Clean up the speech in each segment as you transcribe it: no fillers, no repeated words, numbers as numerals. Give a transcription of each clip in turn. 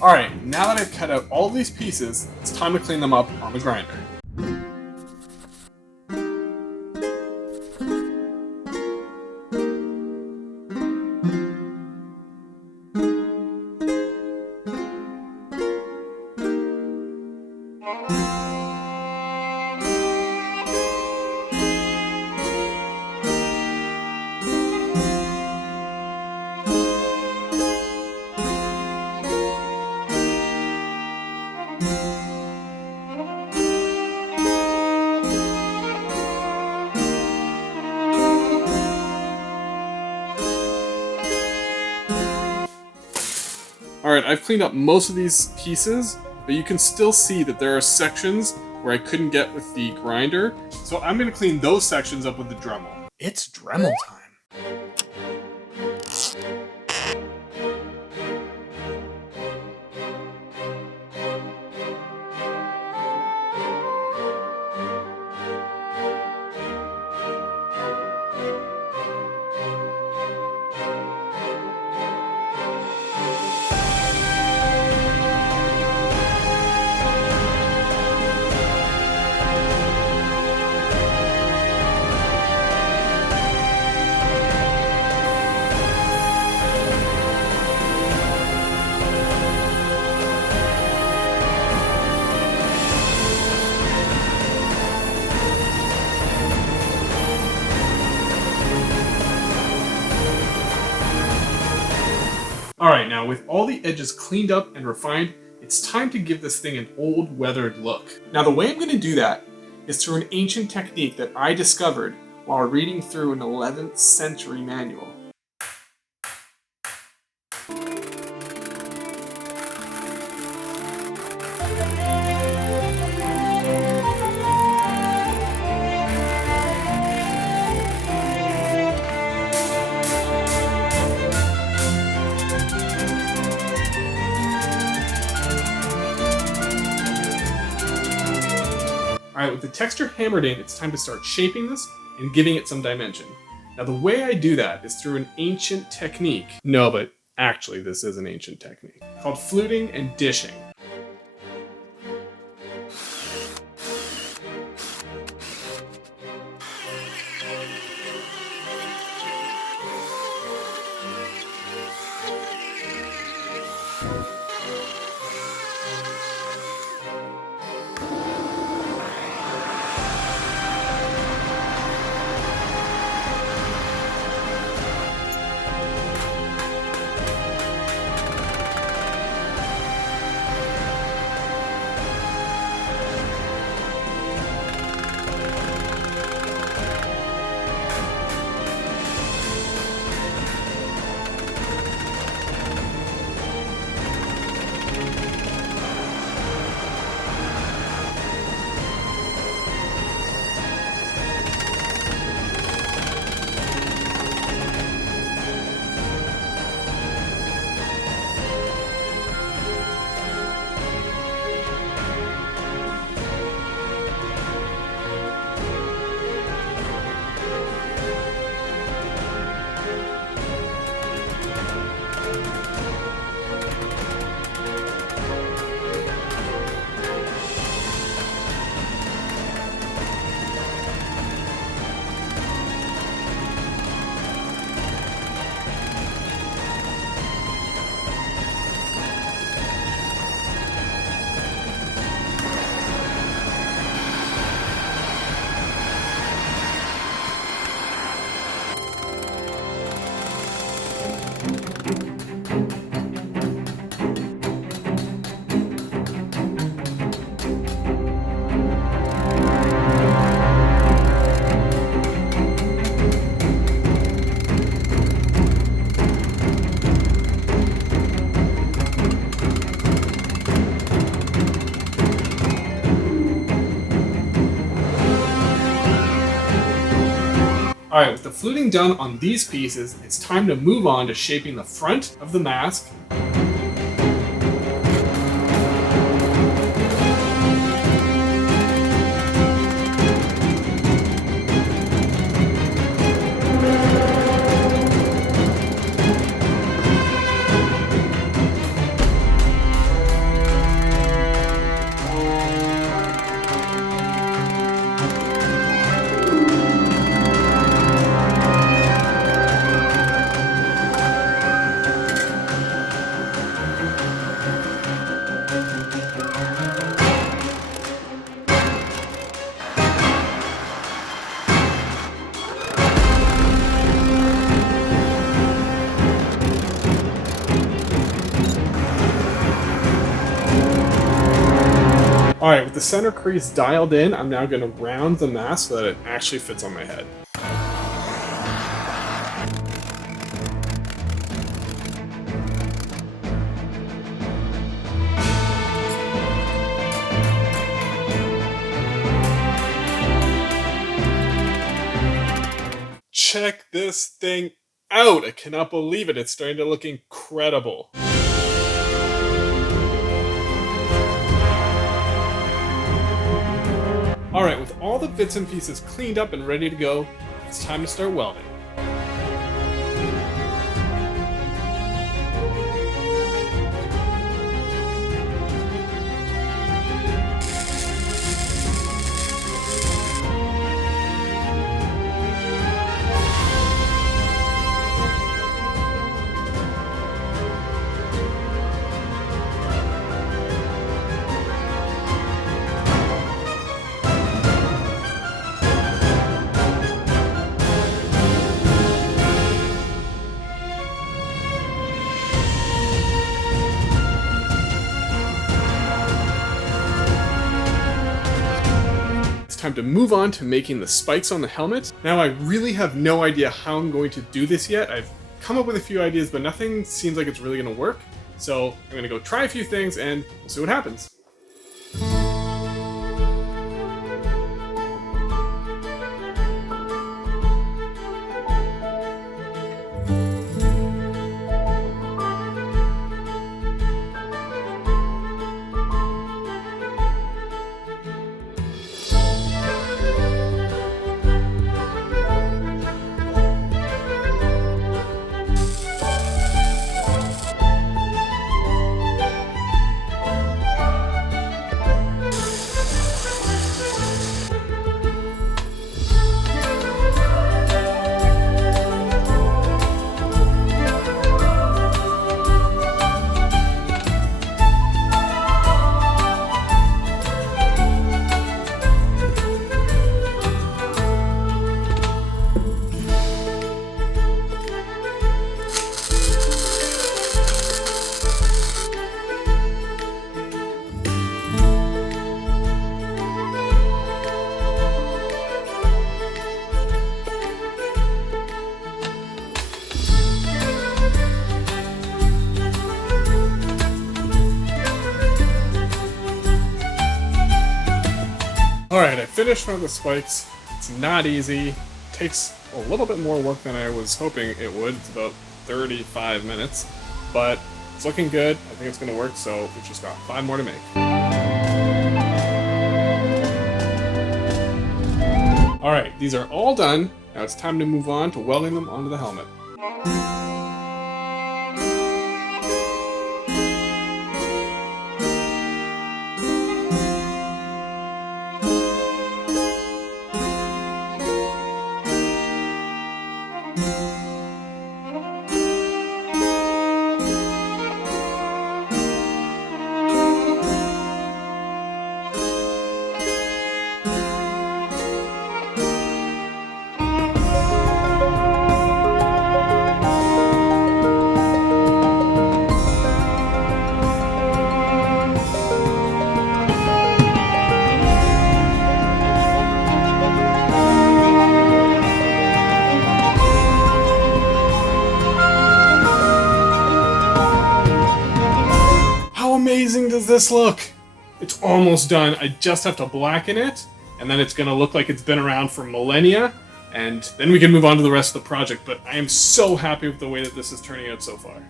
Alright, now that I've cut out all these pieces, it's time to clean them up on the grinder. Alright, I've cleaned up most of these pieces, but you can still see that there are sections where I couldn't get with the grinder, so I'm going to clean those sections up with the Dremel. It's Dremel time. Alright, now with all the edges cleaned up and refined, it's time to give this thing an old weathered look. Now the way I'm going to do that is through an ancient technique that I discovered while reading through an 11th century manual. Alright, with the texture hammered in, it's time to start shaping this and giving it some dimension. Now the way I do that is through an ancient technique. No, but actually this is an ancient technique called fluting and dishing. Alright, with the fluting done on these pieces, it's time to move on to shaping the front of the mask. All right, with the center crease dialed in, I'm now going to round the mask so that it actually fits on my head. Check this thing out! I cannot believe it. It's starting to look incredible. Alright, with all the bits and pieces cleaned up and ready to go, it's time to start welding. Time to move on to making the spikes on the helmet. Now I really have no idea how I'm going to do this yet. I've come up with a few ideas, but nothing seems like it's really going to work. So I'm going to go try a few things and we'll see what happens. Alright, I finished one of the spikes. It's not easy. It takes a little bit more work than I was hoping it would. It's about 35 minutes, but it's looking good. I think it's going to work, so we've just got 5 more to make. Alright, these are all done. Now it's time to move on to welding them onto the helmet. How amazing does this look? It's almost done. I just have to blacken it, and then it's going to look like it's been around for millennia, and then we can move on to the rest of the project, but I am so happy with the way that this is turning out so far.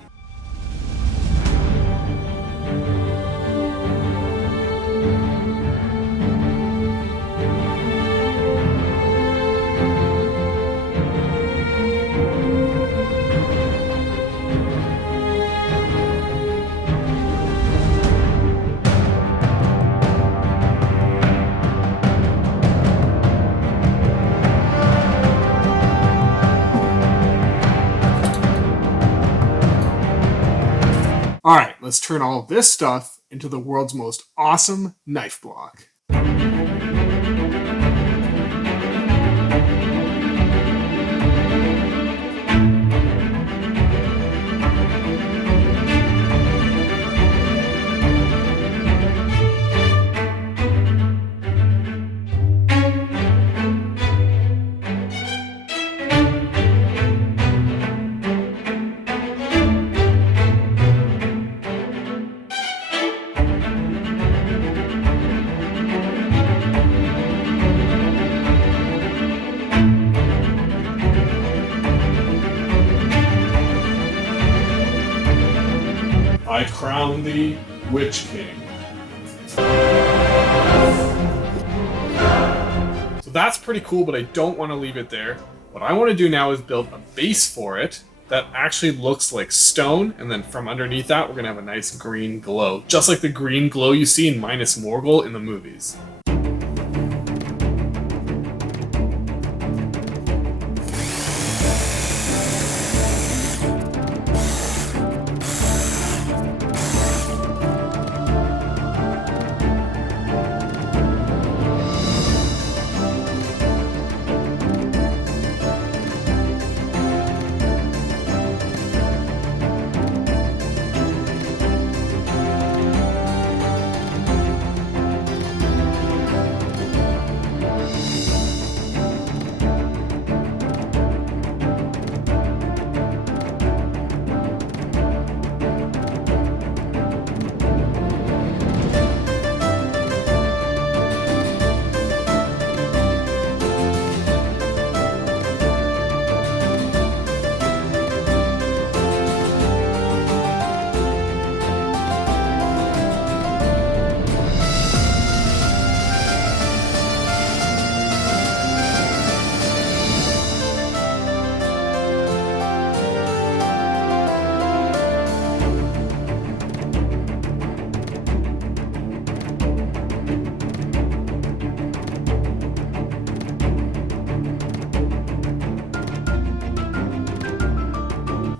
Alright, let's turn all this stuff into the world's most awesome knife block. I crown thee Witch King. So that's pretty cool, but I don't want to leave it there. What I want to do now is build a base for it that actually looks like stone, and then from underneath that, we're going to have a nice green glow, just like the green glow you see in Minus Morgul in the movies.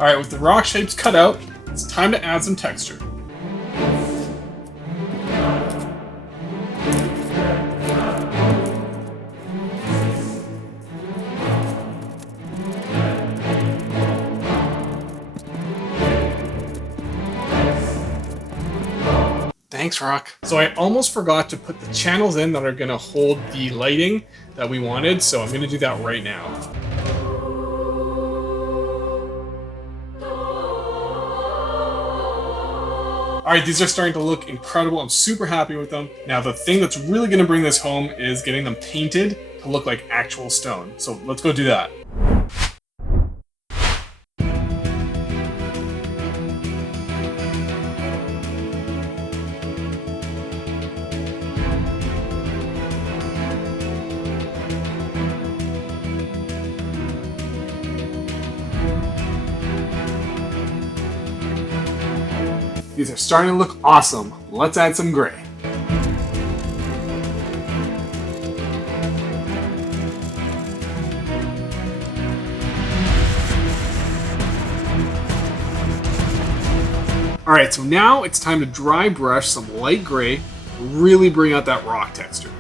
Alright, with the rock shapes cut out, it's time to add some texture. Thanks, Rock. So I almost forgot to put the channels in that are going to hold the lighting that we wanted, so I'm going to do that right now. Alright, these are starting to look incredible. I'm super happy with them. Now, the thing that's really going to bring this home is getting them painted to look like actual stone. So let's go do that. These are starting to look awesome. Let's add some gray. Alright, so now it's time to dry brush some light gray to really bring out that rock texture.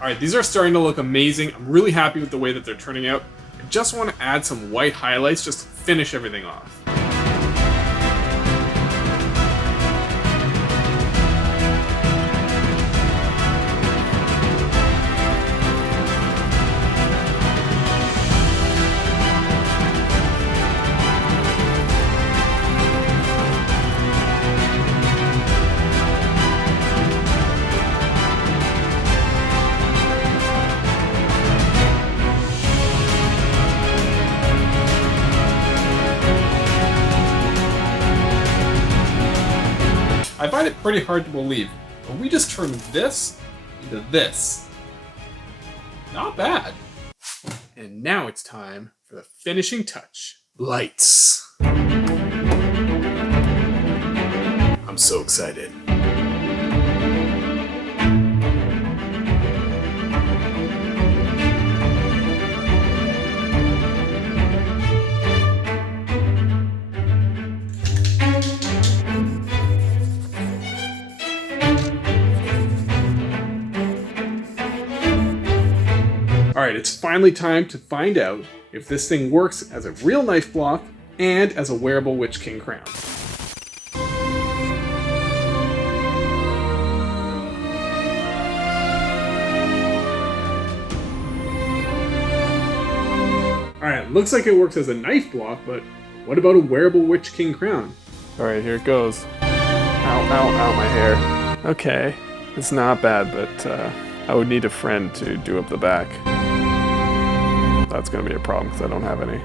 Alright, these are starting to look amazing. I'm really happy with the way that they're turning out. I just want to add some white highlights just to finish everything off. I find it pretty hard to believe, but we just turned this into this. Not bad. And now it's time for the finishing touch. Lights. I'm so excited. Alright, it's finally time to find out if this thing works as a real knife block and as a wearable Witch King crown. Alright, looks like it works as a knife block, but what about a wearable Witch King crown? Alright, here it goes. Ow, ow, ow, my hair. Okay, it's not bad, but I would need a friend to do up the back. That's gonna be a problem because I don't have any.